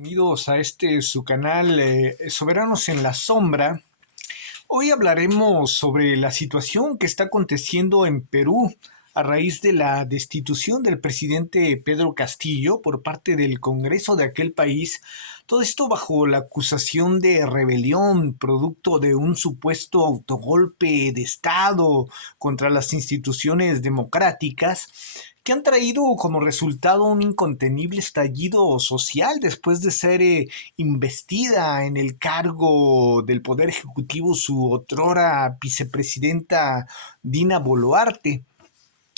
Bienvenidos a su canal Soberanos en la Sombra. Hoy hablaremos sobre la situación que está aconteciendo en Perú a raíz de la destitución del presidente Pedro Castillo por parte del Congreso de aquel país. Todo esto bajo la acusación de rebelión, producto de un supuesto autogolpe de Estado contra las instituciones democráticas, que han traído como resultado un incontenible estallido social después de ser investida en el cargo del Poder Ejecutivo su otrora vicepresidenta Dina Boluarte.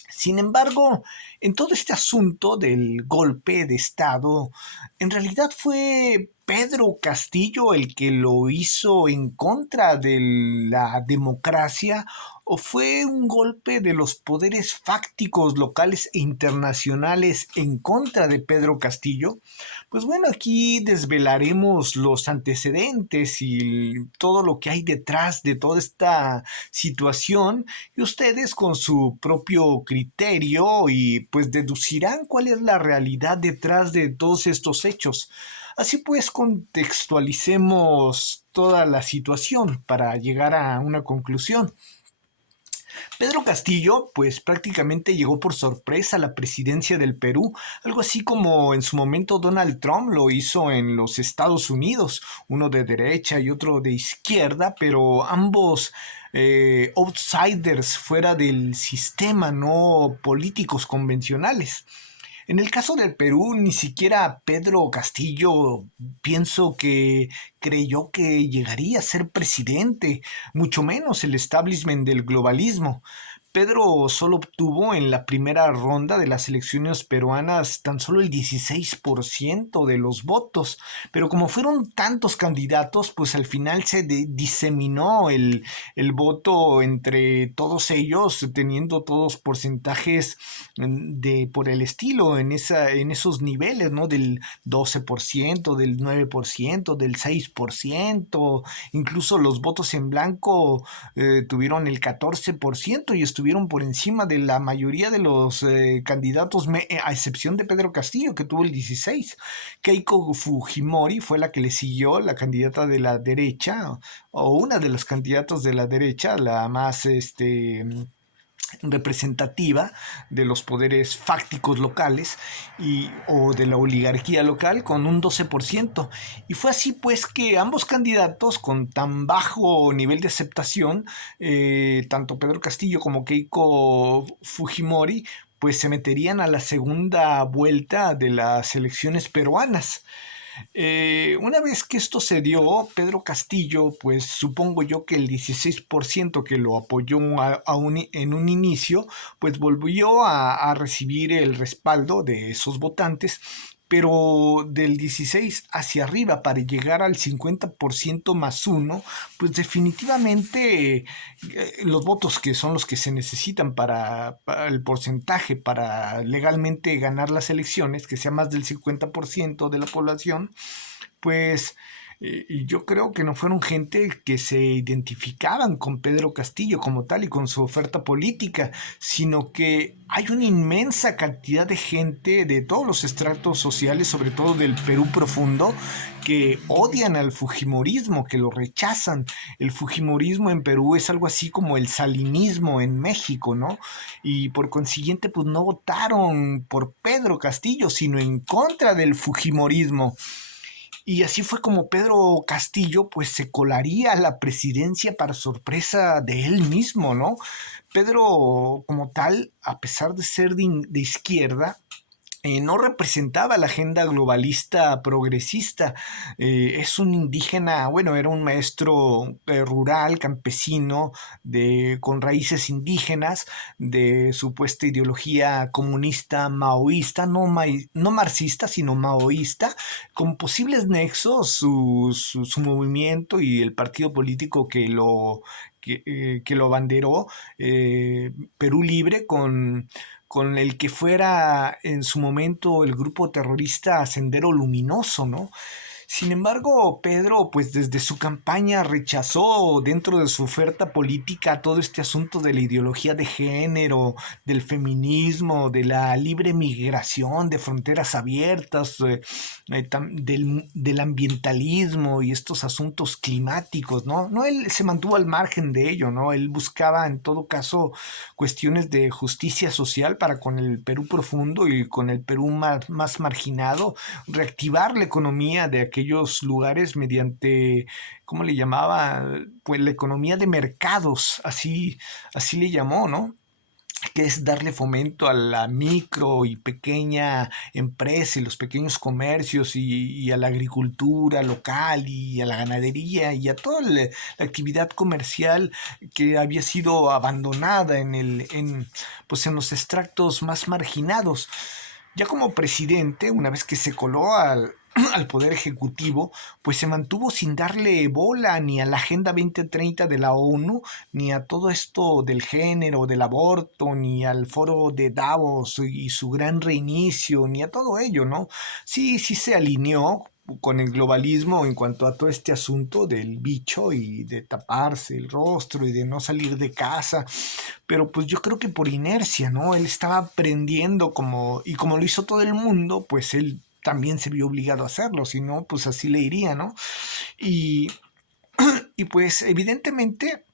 Sin embargo, en todo este asunto del golpe de Estado, en realidad fue Pedro Castillo el que lo hizo en contra de la democracia, o fue un golpe de los poderes fácticos locales e internacionales en contra de Pedro Castillo. Pues bueno, aquí desvelaremos los antecedentes y todo lo que hay detrás de toda esta situación, y ustedes con su propio criterio y pues deducirán cuál es la realidad detrás de todos estos hechos. Así pues, contextualicemos toda la situación para llegar a una conclusión. Pedro Castillo, pues prácticamente llegó por sorpresa a la presidencia del Perú, algo así como en su momento Donald Trump lo hizo en los Estados Unidos, uno de derecha y otro de izquierda, pero ambos outsiders fuera del sistema, no políticos convencionales. En el caso del Perú, ni siquiera Pedro Castillo pienso que creyó que llegaría a ser presidente, mucho menos el establishment del globalismo. Pedro solo obtuvo en la primera ronda de las elecciones peruanas tan solo el 16% de los votos, pero como fueron tantos candidatos, pues al final se diseminó el voto entre todos ellos, teniendo todos porcentajes por el estilo, en esos niveles, ¿no? Del 12%, del 9%, del 6%, incluso los votos en blanco tuvieron el 14% y estuvieron por encima de la mayoría de los candidatos, a excepción de Pedro Castillo, que tuvo el 16%. Keiko Fujimori fue la que le siguió, la candidata de la derecha, o una de las candidatas de la derecha, la más representativa de los poderes fácticos locales o de la oligarquía local, con un 12%. Y fue así pues que ambos candidatos con tan bajo nivel de aceptación, tanto Pedro Castillo como Keiko Fujimori, pues se meterían a la segunda vuelta de las elecciones peruanas. Una vez que esto se dio, Pedro Castillo, pues supongo yo que el 16% que lo apoyó en un inicio, pues volvió a recibir el respaldo de esos votantes, pero del 16 hacia arriba para llegar al 50% más uno, pues definitivamente los votos que son los que se necesitan para el porcentaje para legalmente ganar las elecciones, que sea más del 50% de la población, pues yo creo que no fueron gente que se identificaban con Pedro Castillo como tal y con su oferta política, sino que hay una inmensa cantidad de gente de todos los estratos sociales, sobre todo del Perú profundo, que odian al fujimorismo, que lo rechazan. El fujimorismo en Perú es algo así como el salinismo en México, ¿no? Y por consiguiente, pues no votaron por Pedro Castillo, sino en contra del fujimorismo. Y así fue como Pedro Castillo pues se colaría a la presidencia para sorpresa de él mismo, ¿no? Pedro como tal, a pesar de ser de izquierda, no representaba la agenda globalista progresista. Es un indígena, bueno, era un maestro rural, campesino, con raíces indígenas, de supuesta ideología comunista maoísta, no marxista, sino maoísta, con posibles nexos su movimiento y el partido político que lo abanderó, Perú Libre, con el que fuera en su momento el grupo terrorista Sendero Luminoso, ¿no? Sin embargo, Pedro, pues desde su campaña rechazó dentro de su oferta política todo este asunto de la ideología de género, del feminismo, de la libre migración, de fronteras abiertas, del ambientalismo y estos asuntos climáticos, ¿no? No, él se mantuvo al margen de ello, ¿no? Él buscaba en todo caso cuestiones de justicia social para con el Perú profundo y con el Perú más marginado, reactivar la economía de aquellos lugares mediante, ¿cómo le llamaba? Pues la economía de mercados, así le llamó, ¿no? Que es darle fomento a la micro y pequeña empresa y los pequeños comercios y a la agricultura local y a la ganadería y a toda la actividad comercial que había sido abandonada pues en los extractos más marginados. Ya como presidente, una vez que se coló al poder ejecutivo, pues se mantuvo sin darle bola ni a la Agenda 2030 de la ONU, ni a todo esto del género, del aborto, ni al foro de Davos y su gran reinicio, ni a todo ello, ¿no? Sí se alineó con el globalismo en cuanto a todo este asunto del bicho y de taparse el rostro y de no salir de casa, pero pues yo creo que por inercia, ¿no? Él estaba aprendiendo y como lo hizo todo el mundo, pues él también se vio obligado a hacerlo, si no, pues así le iría, ¿no? Y, y pues evidentemente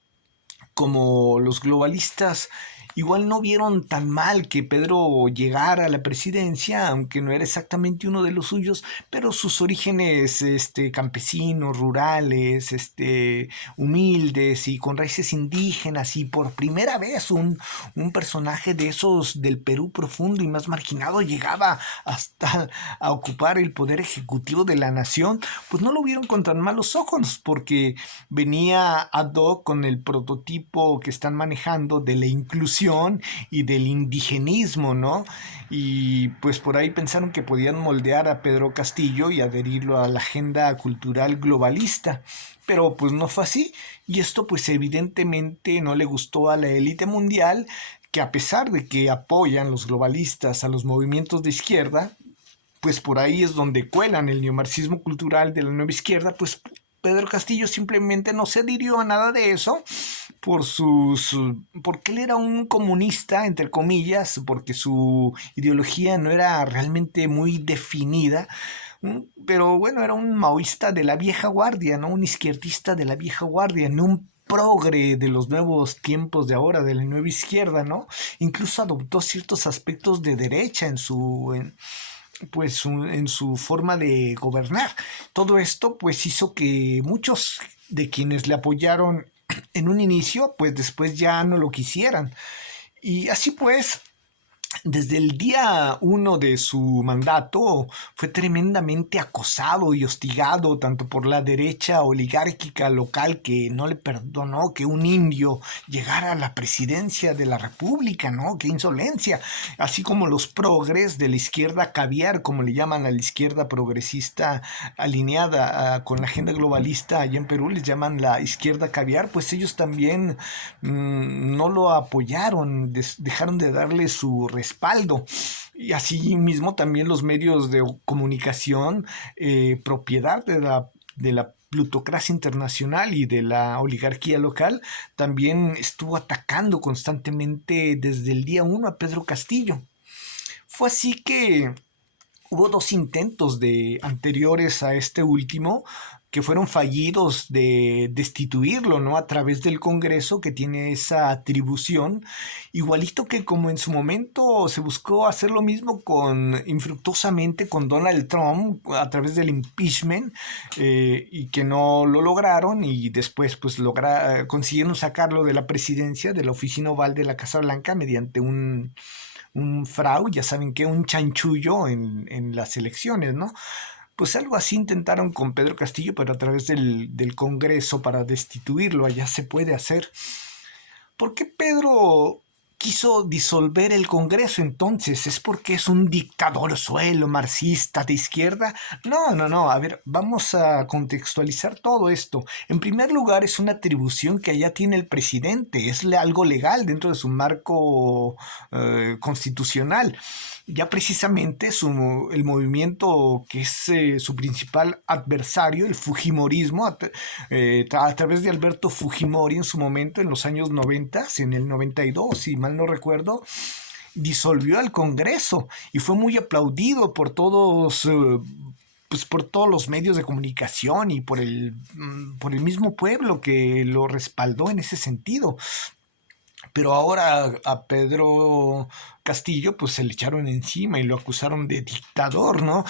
como los globalistas igual no vieron tan mal que Pedro llegara a la presidencia, aunque no era exactamente uno de los suyos, pero sus orígenes campesinos, rurales, humildes y con raíces indígenas, y por primera vez un personaje de esos del Perú profundo y más marginado llegaba hasta a ocupar el poder ejecutivo de la nación, pues no lo vieron con tan malos ojos, porque venía ad hoc con el prototipo que están manejando de la inclusión y del indigenismo, ¿no? Y pues por ahí pensaron que podían moldear a Pedro Castillo y adherirlo a la agenda cultural globalista. Pero pues no fue así, y esto pues evidentemente no le gustó a la élite mundial, que a pesar de que apoyan los globalistas a los movimientos de izquierda, pues por ahí es donde cuelan el neomarxismo cultural de la nueva izquierda, pues Pedro Castillo simplemente no se adhirió a nada de eso porque él era un comunista, entre comillas, porque su ideología no era realmente muy definida, pero bueno, era un maoísta de la vieja guardia, ¿no? Un izquierdista de la vieja guardia, no un progre de los nuevos tiempos de ahora, de la nueva izquierda, ¿no? Incluso adoptó ciertos aspectos de derecha en su forma de gobernar. Todo esto pues hizo que muchos de quienes le apoyaron en un inicio pues después ya no lo quisieran. Y así pues, desde el día uno de su mandato fue tremendamente acosado y hostigado tanto por la derecha oligárquica local, que no le perdonó que un indio llegara a la presidencia de la República, ¿no? ¡Qué insolencia! Así como los progres de la izquierda caviar, como le llaman a la izquierda progresista alineada con la agenda globalista allá en Perú, les llaman la izquierda caviar, pues ellos también no lo apoyaron, dejaron de darle su respaldo. Y así mismo también los medios de comunicación, propiedad de la plutocracia internacional y de la oligarquía local, también estuvo atacando constantemente desde el día uno a Pedro Castillo. Fue así que hubo dos intentos anteriores a este último que fueron fallidos de destituirlo, ¿no? A través del Congreso, que tiene esa atribución, igualito que como en su momento se buscó hacer lo mismo infructuosamente con Donald Trump a través del impeachment, y que no lo lograron, y después pues consiguieron sacarlo de la presidencia, de la oficina oval de la Casa Blanca mediante un fraude, ya saben que un chanchullo en las elecciones, ¿no? Pues algo así intentaron con Pedro Castillo, pero a través del Congreso para destituirlo. Allá se puede hacer. ¿Por qué Pedro quiso disolver el Congreso. Entonces, ¿es porque es un dictador suelo marxista de izquierda? No, no, no. A ver, vamos a contextualizar todo esto. En primer lugar, es una atribución que allá tiene el presidente. Es algo legal dentro de su marco constitucional. Ya precisamente el movimiento que es su principal adversario, el Fujimorismo, a través de Alberto Fujimori en su momento, en los años 90, en el 92, si mal no recuerdo, disolvió al Congreso y fue muy aplaudido por todos. Pues por todos los medios de comunicación y por el mismo pueblo que lo respaldó en ese sentido. Pero ahora a Pedro Castillo pues se le echaron encima y lo acusaron de dictador, ¿no?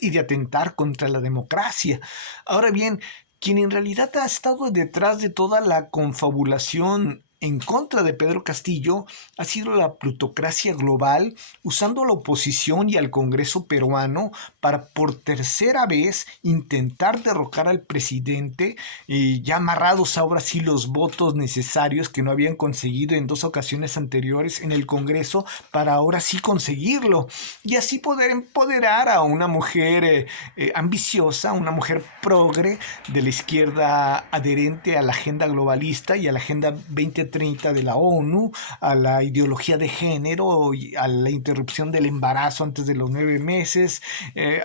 Y de atentar contra la democracia. Ahora bien, quien en realidad ha estado detrás de toda la confabulación en contra de Pedro Castillo ha sido la plutocracia global, usando a la oposición y al Congreso peruano para por tercera vez intentar derrocar al presidente, ya amarrados ahora sí los votos necesarios que no habían conseguido en dos ocasiones anteriores en el Congreso para ahora sí conseguirlo y así poder empoderar a una mujer ambiciosa, una mujer progre de la izquierda adherente a la agenda globalista y a la agenda 2030 de la ONU, a la ideología de género, a la interrupción del embarazo antes de los 9 meses,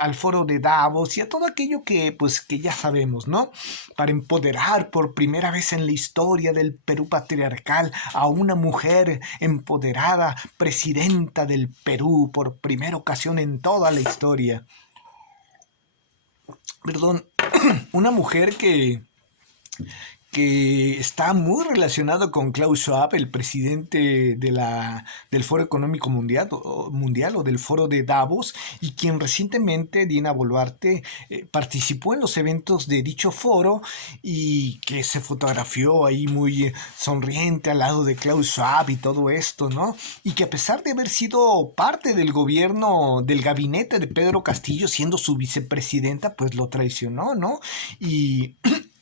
al foro de Davos y a todo aquello que, pues, que ya sabemos, ¿no? Para empoderar por primera vez en la historia del Perú patriarcal a una mujer empoderada, presidenta del Perú por primera ocasión en toda la historia. Perdón, una mujer que está muy relacionado con Klaus Schwab, el presidente del Foro Económico Mundial o del Foro de Davos, y quien recientemente, Dina Boluarte, participó en los eventos de dicho foro y que se fotografió ahí muy sonriente al lado de Klaus Schwab y todo esto, ¿no? Y que a pesar de haber sido parte del gobierno, del gabinete de Pedro Castillo, siendo su vicepresidenta, pues lo traicionó, ¿no?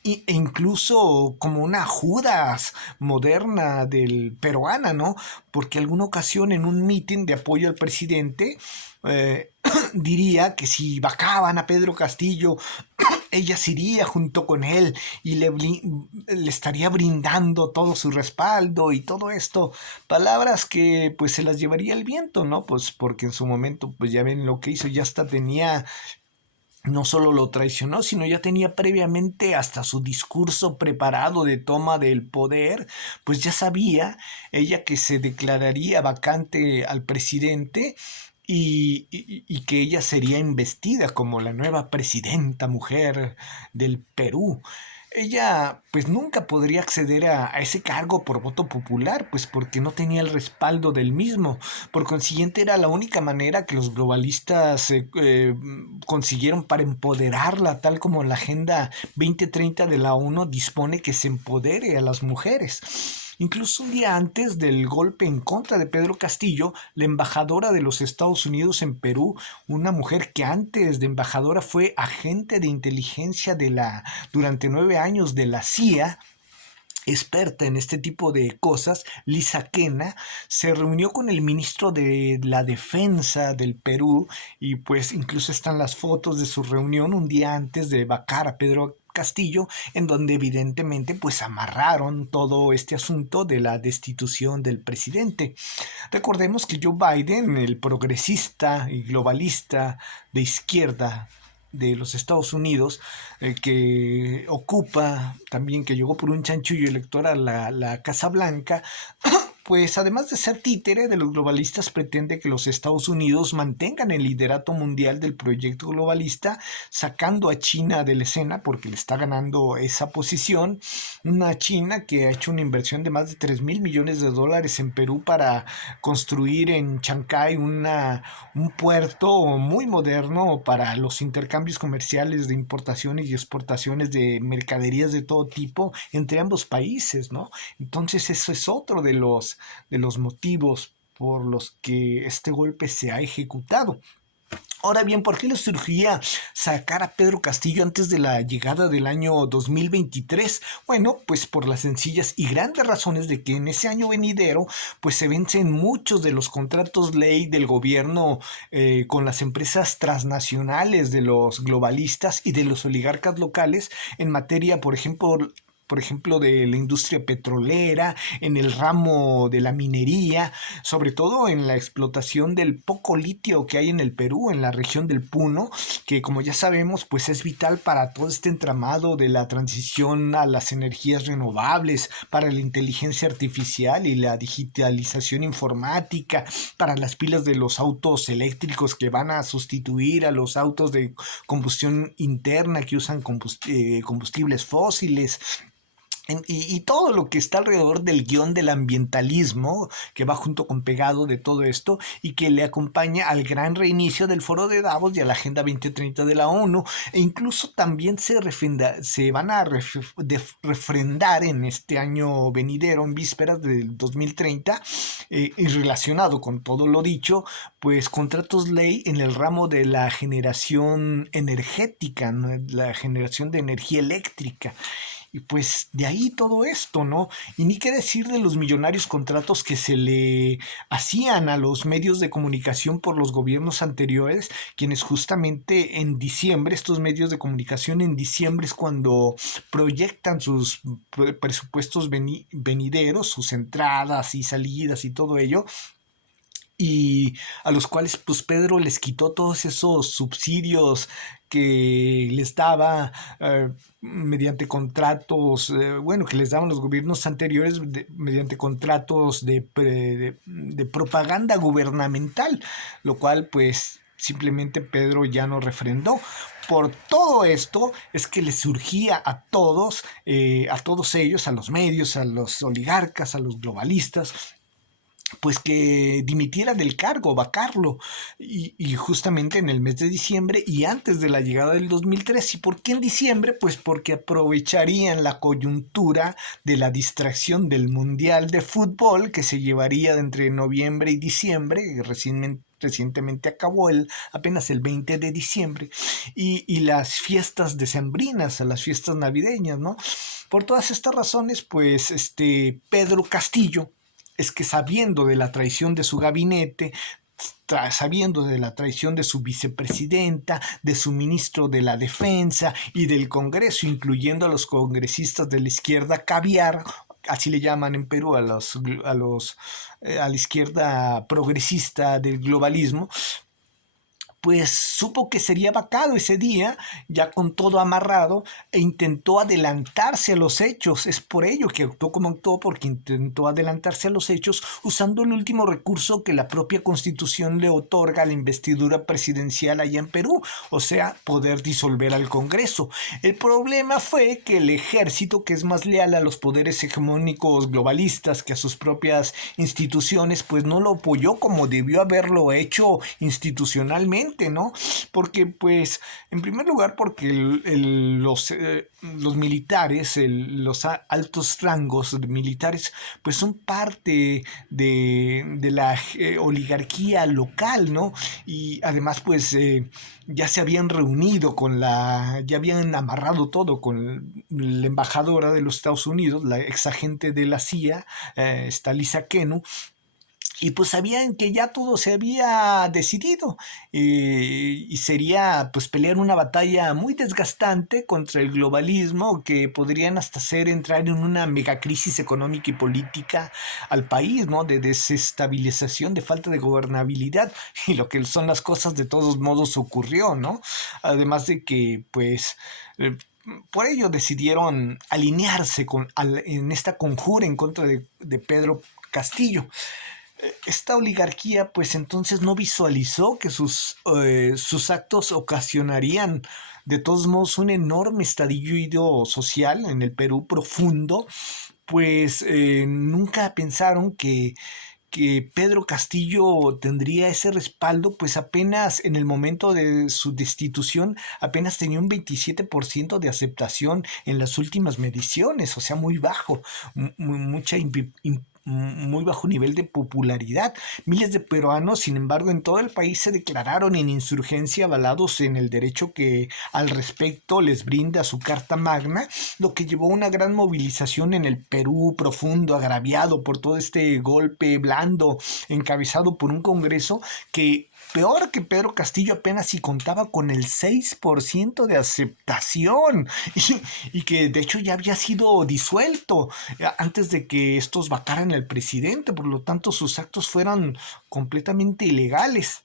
E incluso como una Judas moderna del peruana, ¿no? Porque alguna ocasión en un mitin de apoyo al presidente diría que si vacaban a Pedro Castillo, ella se iría junto con él y le estaría brindando todo su respaldo y todo esto. Palabras que pues se las llevaría el viento, ¿no? Pues porque en su momento, pues ya ven lo que hizo, ya hasta tenía, no solo lo traicionó, sino ya tenía previamente hasta su discurso preparado de toma del poder, pues ya sabía ella que se declararía vacante al presidente y que ella sería investida como la nueva presidenta mujer del Perú. Ella pues nunca podría acceder a ese cargo por voto popular, pues porque no tenía el respaldo del mismo. Por consiguiente era la única manera que los globalistas consiguieron para empoderarla, tal como la Agenda 2030 de la ONU dispone que se empodere a las mujeres. Incluso un día antes del golpe en contra de Pedro Castillo, la embajadora de los Estados Unidos en Perú, una mujer que antes de embajadora fue agente de inteligencia durante 9 años de la CIA, experta en este tipo de cosas, Lisa Kena, se reunió con el ministro de la Defensa del Perú y pues incluso están las fotos de su reunión un día antes de vacar a Pedro Castillo, en donde evidentemente pues amarraron todo este asunto de la destitución del presidente. Recordemos que Joe Biden, el progresista y globalista de izquierda de los Estados Unidos, que ocupa también, que llegó por un chanchullo electoral la Casa Blanca, pues además de ser títere de los globalistas, pretende que los Estados Unidos mantengan el liderato mundial del proyecto globalista, sacando a China de la escena porque le está ganando esa posición. Una China que ha hecho una inversión de más de 3,000 millones de dólares en Perú para construir en Chancay un puerto muy moderno para los intercambios comerciales de importaciones y exportaciones de mercaderías de todo tipo entre ambos países, ¿no? Entonces eso es otro de los motivos por los que este golpe se ha ejecutado. Ahora bien, ¿por qué le surgía sacar a Pedro Castillo antes de la llegada del año 2023? Bueno, pues por las sencillas y grandes razones de que en ese año venidero pues se vencen muchos de los contratos ley del gobierno con las empresas transnacionales de los globalistas y de los oligarcas locales en materia, por ejemplo, de la industria petrolera, en el ramo de la minería, sobre todo en la explotación del poco litio que hay en el Perú, en la región del Puno, que como ya sabemos, pues es vital para todo este entramado de la transición a las energías renovables, para la inteligencia artificial y la digitalización informática, para las pilas de los autos eléctricos que van a sustituir a los autos de combustión interna que usan combustibles fósiles. Y todo lo que está alrededor del guión del ambientalismo, que va junto con pegado de todo esto, y que le acompaña al gran reinicio del Foro de Davos y a la Agenda 2030 de la ONU, e incluso también se van a refrendar en este año venidero, en vísperas del 2030, y relacionado con todo lo dicho, pues contratos ley en el ramo de la generación energética, ¿no? La generación de energía eléctrica. Y pues de ahí todo esto, ¿no? Y ni qué decir de los millonarios contratos que se le hacían a los medios de comunicación por los gobiernos anteriores, quienes justamente en diciembre, estos medios de comunicación en diciembre es cuando proyectan sus presupuestos venideros, sus entradas y salidas y todo ello, y a los cuales pues Pedro les quitó todos esos subsidios que les daba mediante contratos, bueno, que les daban los gobiernos anteriores mediante contratos de propaganda gubernamental, lo cual pues simplemente Pedro ya no refrendó. Por todo esto es que les surgía a todos ellos, a los medios, a los oligarcas, a los globalistas, pues que dimitiera del cargo, vacarlo, y justamente en el mes de diciembre y antes de la llegada del 2003. ¿Y por qué en diciembre? Pues porque aprovecharían la coyuntura de la distracción del Mundial de Fútbol que se llevaría entre noviembre y diciembre, y recientemente acabó apenas el 20 de diciembre, y las fiestas decembrinas, las fiestas navideñas, ¿no? Por todas estas razones, pues Pedro Castillo es que sabiendo de la traición de su gabinete, sabiendo de la traición de su vicepresidenta, de su ministro de la Defensa y del Congreso, incluyendo a los congresistas de la izquierda caviar, así le llaman en Perú a la izquierda progresista del globalismo, pues supo que sería vacado ese día, ya con todo amarrado, e intentó adelantarse a los hechos. Es por ello que actuó como actuó, porque intentó adelantarse a los hechos usando el último recurso que la propia Constitución le otorga a la investidura presidencial allá en Perú, o sea, poder disolver al Congreso. El problema fue que el ejército, que es más leal a los poderes hegemónicos globalistas que a sus propias instituciones, pues no lo apoyó como debió haberlo hecho institucionalmente, ¿no? Porque, pues, en primer lugar, porque los militares, los altos rangos militares, pues son parte de la oligarquía local, ¿no? Y además, pues, ya se habían reunido ya habían amarrado todo con la embajadora de los Estados Unidos, la ex agente de la CIA, esta Lisa Kenu, y pues sabían que ya todo se había decidido, y sería pues pelear una batalla muy desgastante contra el globalismo, que podrían hasta hacer entrar en una megacrisis económica y política al país, ¿no? De desestabilización, de falta de gobernabilidad, y lo que son las cosas de todos modos ocurrió, ¿no? Además de que pues por ello decidieron alinearse en esta conjura en contra de Pedro Castillo. Esta oligarquía pues entonces no visualizó que sus actos ocasionarían de todos modos un enorme estallido social en el Perú profundo, pues nunca pensaron que Pedro Castillo tendría ese respaldo, pues apenas en el momento de su destitución, apenas tenía un 27% de aceptación en las últimas mediciones, o sea, muy bajo, mucha muy bajo nivel de popularidad. Miles de peruanos, sin embargo, en todo el país se declararon en insurgencia, avalados en el derecho que al respecto les brinda su Carta Magna, lo que llevó a una gran movilización en el Perú profundo, agraviado por todo este golpe blando, encabezado por un Congreso que, peor que Pedro Castillo, apenas si contaba con el 6% de aceptación y que de hecho ya había sido disuelto antes de que estos vacaran al presidente, por lo tanto sus actos fueron completamente ilegales.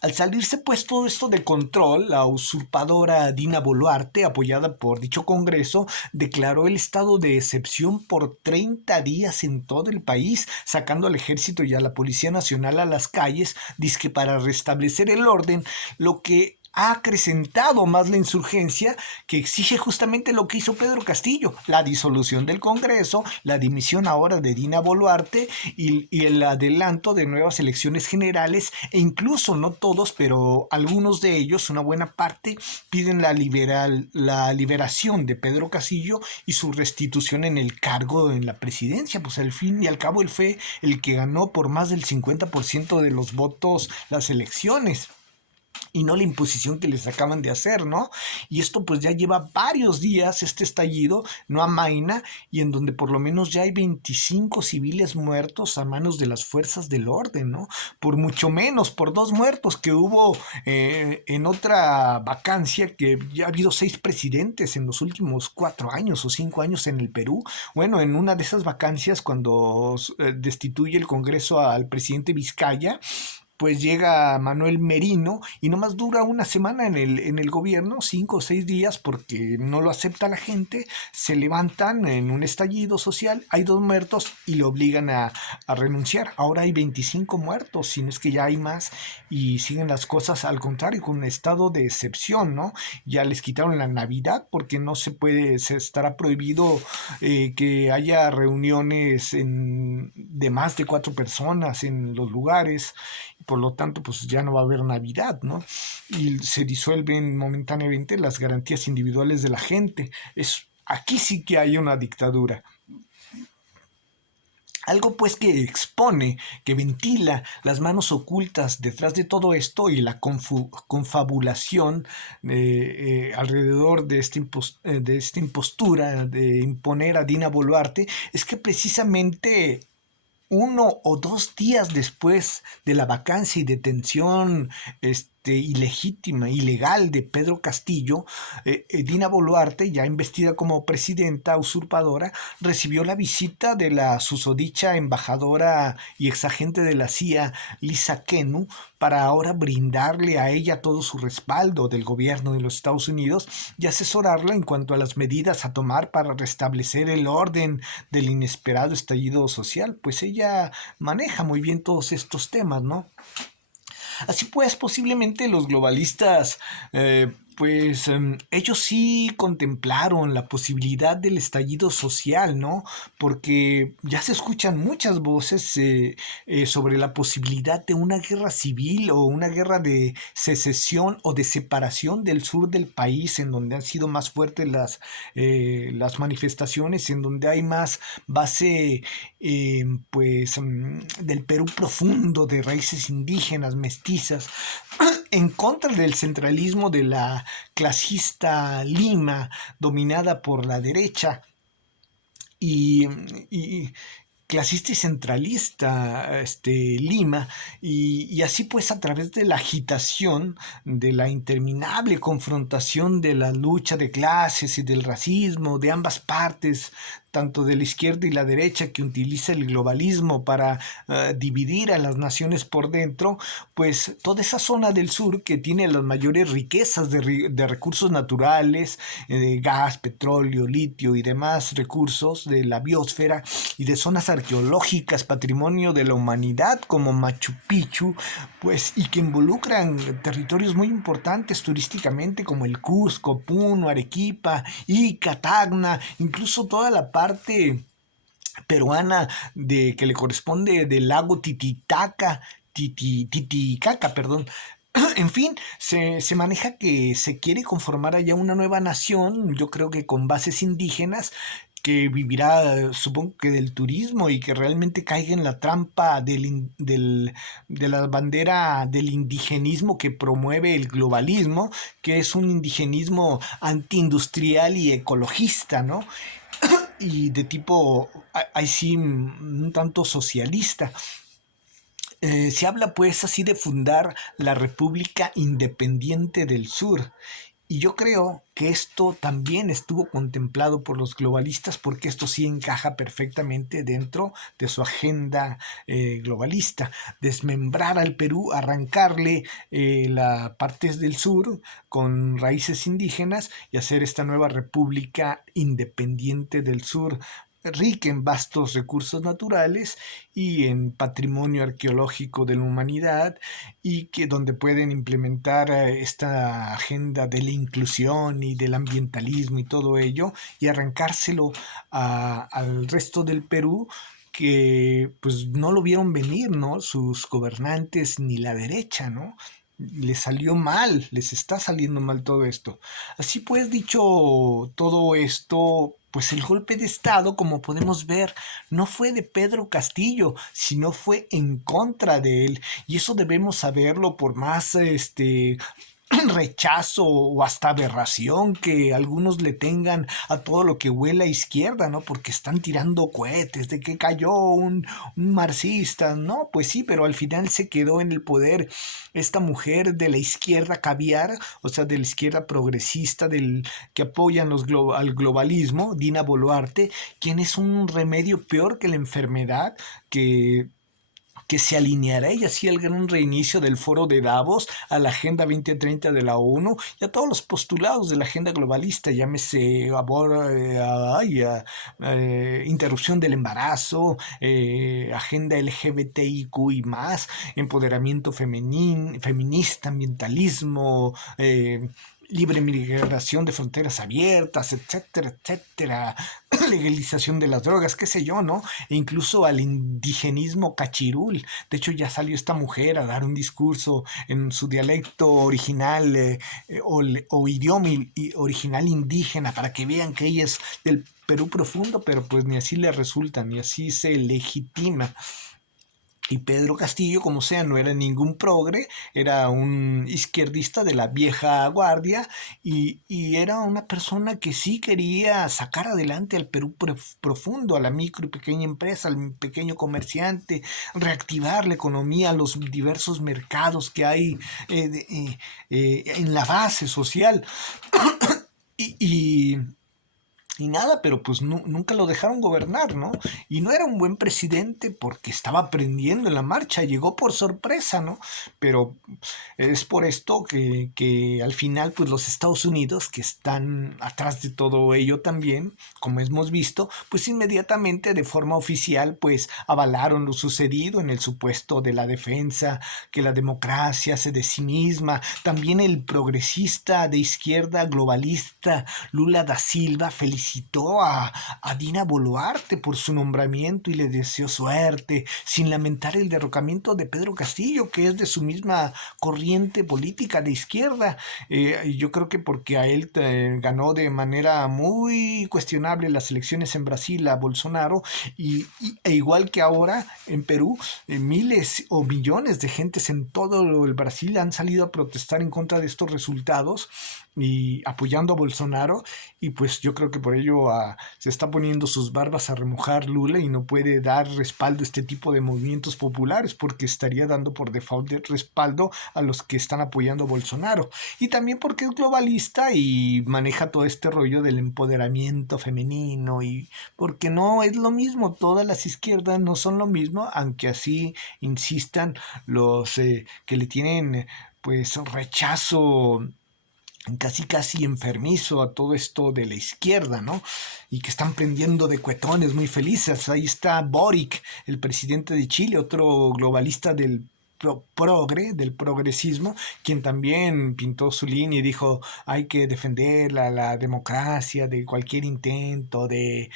Al salirse pues todo esto de control, la usurpadora Dina Boluarte, apoyada por dicho Congreso, declaró el estado de excepción por 30 días en todo el país, sacando al ejército y a la Policía Nacional a las calles, dizque para restablecer el orden, lo que ha acrecentado más la insurgencia, que exige justamente lo que hizo Pedro Castillo: la disolución del Congreso, la dimisión ahora de Dina Boluarte y el adelanto de nuevas elecciones generales, e incluso, no todos, pero algunos de ellos, una buena parte, piden la liberación de Pedro Castillo y su restitución en el cargo en la presidencia. Pues al fin y al cabo él fue el que ganó por más del 50% de los votos las elecciones, y no la imposición que les acaban de hacer, ¿no? Y esto pues ya lleva varios días, este estallido, no amaina, y en donde por lo menos ya hay 25 civiles muertos a manos de las fuerzas del orden, ¿no? Por mucho menos, por 2 muertos que hubo en otra vacancia, que ya ha habido 6 presidentes en los últimos 4 años o 5 años en el Perú. Bueno, en una de esas vacancias, cuando destituye el Congreso al presidente Vizcaya, pues llega Manuel Merino y nomás dura una semana en el gobierno, 5 o 6 días, porque no lo acepta la gente, se levantan en un estallido social, hay 2 muertos y le obligan a renunciar. Ahora hay 25 muertos, si no es que ya hay más, y siguen las cosas al contrario, con un estado de excepción, ¿no? Ya les quitaron la Navidad porque no se puede, se estará prohibido que haya reuniones de más de 4 personas en los lugares. Por lo tanto, pues ya no va a haber Navidad, ¿no? Y se disuelven momentáneamente las garantías individuales de la gente. Aquí sí que hay una dictadura. Algo pues que expone, que ventila las manos ocultas detrás de todo esto y la confabulación alrededor de esta impostura de imponer a Dina Boluarte, es que precisamente 1 o 2 días después de la vacancia y detención ilegítima, ilegal de Pedro Castillo, Dina Boluarte, ya investida como presidenta usurpadora, recibió la visita de la susodicha embajadora y exagente de la CIA, Lisa Kenu, para ahora brindarle a ella todo su respaldo del gobierno de los Estados Unidos y asesorarla en cuanto a las medidas a tomar para restablecer el orden del inesperado estallido social. Pues ella maneja muy bien todos estos temas, ¿no? Así pues, posiblemente los globalistas, ellos sí contemplaron la posibilidad del estallido social, ¿no? Porque ya se escuchan muchas voces sobre la posibilidad de una guerra civil o una guerra de secesión o de separación del sur del país, en donde han sido más fuertes las manifestaciones, en donde hay más base del Perú profundo, de raíces indígenas, mestizas, en contra del centralismo de la clasista Lima, dominada por la derecha, y, y clasista y centralista Lima, y así pues a través de la agitación, de la interminable confrontación de la lucha de clases y del racismo de ambas partes, tanto de la izquierda y la derecha, que utiliza el globalismo para dividir a las naciones por dentro, pues toda esa zona del sur que tiene las mayores riquezas de recursos naturales, de gas, petróleo, litio y demás recursos de la biosfera, y de zonas arqueológicas, patrimonio de la humanidad como Machu Picchu, pues, y que involucran territorios muy importantes turísticamente como el Cusco, Puno, Arequipa, Ica, Tacna, incluso toda la parte peruana que le corresponde del lago Titicaca, perdón. En fin, se maneja que se quiere conformar allá una nueva nación, yo creo que con bases indígenas, que vivirá, supongo que del turismo y que realmente caiga en la trampa de la bandera del indigenismo que promueve el globalismo, que es un indigenismo antiindustrial y ecologista, ¿no? Y de tipo, ahí sí, un tanto socialista. Se habla pues así de fundar la República Independiente del Sur. Y yo creo que esto también estuvo contemplado por los globalistas porque esto sí encaja perfectamente dentro de su agenda globalista. Desmembrar al Perú, arrancarle las partes del sur con raíces indígenas y hacer esta nueva República Independiente del Sur, rica en vastos recursos naturales y en patrimonio arqueológico de la humanidad, y que donde pueden implementar esta agenda de la inclusión y del ambientalismo y todo ello, y arrancárselo al resto del Perú, que pues no lo vieron venir, ¿no? Sus gobernantes ni la derecha, ¿no? Les salió mal, les está saliendo mal todo esto. Así pues, dicho todo esto, pues el golpe de Estado, como podemos ver, no fue de Pedro Castillo, sino fue en contra de él. Y eso debemos saberlo, por más rechazo o hasta aberración que algunos le tengan a todo lo que huele a izquierda, ¿no? Porque están tirando cohetes de que cayó un marxista, ¿no? Pues sí, pero al final se quedó en el poder esta mujer de la izquierda caviar, o sea, de la izquierda progresista, que apoyan al globalismo, Dina Boluarte, quien es un remedio peor que la enfermedad, que se alineará y así el gran reinicio del foro de Davos, a la Agenda 2030 de la ONU y a todos los postulados de la agenda globalista, llámese interrupción del embarazo, agenda LGBTIQ y más, empoderamiento feminista, ambientalismo, libre migración de fronteras abiertas, etcétera, etcétera, legalización de las drogas, qué sé yo, ¿no? E incluso al indigenismo cachirul. De hecho, ya salió esta mujer a dar un discurso en su dialecto original o idioma original indígena, para que vean que ella es del Perú profundo, pero pues ni así le resulta, ni así se legitima. Y Pedro Castillo, como sea, no era ningún progre, era un izquierdista de la vieja guardia, y era una persona que sí quería sacar adelante al Perú profundo, a la micro y pequeña empresa, al pequeño comerciante, reactivar la economía, los diversos mercados que hay en la base social. Y, y, y nada, pero pues nunca lo dejaron gobernar, ¿no? Y no era un buen presidente porque estaba aprendiendo en la marcha, llegó por sorpresa, ¿no? Pero es por esto que al final, pues los Estados Unidos, que están atrás de todo ello también, como hemos visto, pues inmediatamente de forma oficial, pues avalaron lo sucedido en el supuesto de la defensa, que la democracia hace de sí misma. También el progresista de izquierda globalista Lula da Silva felicitó a Dina Boluarte por su nombramiento y le deseó suerte, sin lamentar el derrocamiento de Pedro Castillo, que es de su misma corriente política de izquierda. Yo creo que porque a él ganó de manera muy cuestionable las elecciones en Brasil a Bolsonaro, e igual que ahora en Perú, miles o millones de gentes en todo el Brasil han salido a protestar en contra de estos resultados y apoyando a Bolsonaro, y pues yo creo que por ello se está poniendo sus barbas a remojar Lula y no puede dar respaldo a este tipo de movimientos populares porque estaría dando por default de respaldo a los que están apoyando a Bolsonaro, y también porque es globalista y maneja todo este rollo del empoderamiento femenino, y porque no es lo mismo, todas las izquierdas no son lo mismo, aunque así insistan los que le tienen pues rechazo casi casi enfermizo a todo esto de la izquierda, ¿no? Y que están prendiendo de cuetones muy felices. Ahí está Boric, el presidente de Chile, otro globalista del progre, del progresismo, quien también pintó su línea y dijo hay que defender la democracia de cualquier intento de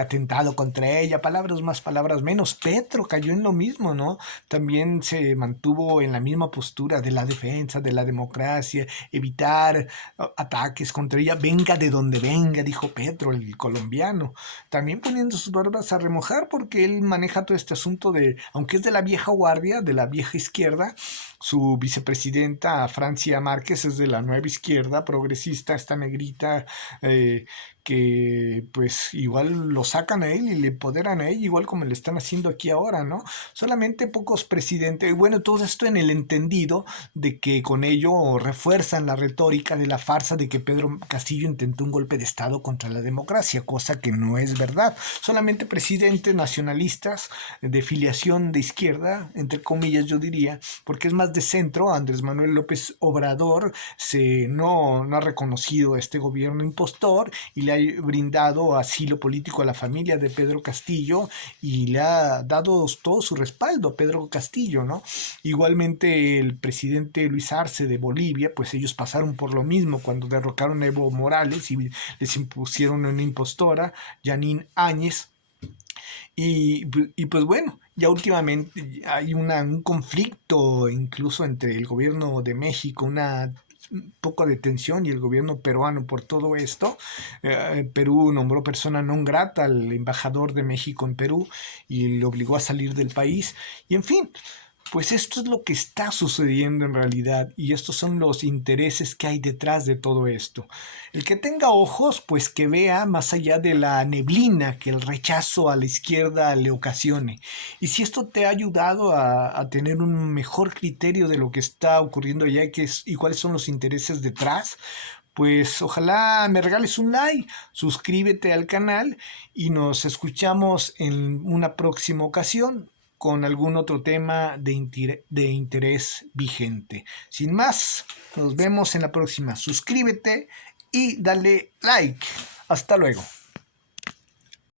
atentado contra ella, palabras más, palabras menos. Petro cayó en lo mismo, ¿no? También se mantuvo en la misma postura de la defensa de la democracia, evitar ataques contra ella, venga de donde venga, dijo Petro, el colombiano, también poniendo sus barbas a remojar porque él maneja todo este asunto de, aunque es de la vieja guardia, de la vieja izquierda, su vicepresidenta Francia Márquez es de la nueva izquierda progresista, esta negrita eh, que pues igual lo sacan a él y le empoderan a él, igual como le están haciendo aquí ahora, ¿no? Solamente pocos presidentes, bueno, todo esto en el entendido de que con ello refuerzan la retórica de la farsa de que Pedro Castillo intentó un golpe de Estado contra la democracia, cosa que no es verdad. Solamente presidentes nacionalistas de filiación de izquierda, entre comillas yo diría, porque es más de centro. Andrés Manuel López Obrador no ha reconocido a este gobierno impostor y le ha brindado asilo político a la familia de Pedro Castillo y le ha dado todo su respaldo a Pedro Castillo, ¿no? Igualmente el presidente Luis Arce de Bolivia, pues ellos pasaron por lo mismo cuando derrocaron a Evo Morales y les impusieron una impostora, Janine Áñez. Y pues bueno, ya últimamente hay un conflicto incluso entre el gobierno de México, un poco de tensión y el gobierno peruano por todo esto. Perú nombró persona non grata al embajador de México en Perú y le obligó a salir del país. Y en fin, pues esto es lo que está sucediendo en realidad y estos son los intereses que hay detrás de todo esto. El que tenga ojos, pues que vea más allá de la neblina que el rechazo a la izquierda le ocasione. Y si esto te ha ayudado a tener un mejor criterio de lo que está ocurriendo allá y cuáles son los intereses detrás, pues ojalá me regales un like, suscríbete al canal y nos escuchamos en una próxima ocasión con algún otro tema de interés vigente. Sin más, nos vemos en la próxima. Suscríbete y dale like. Hasta luego.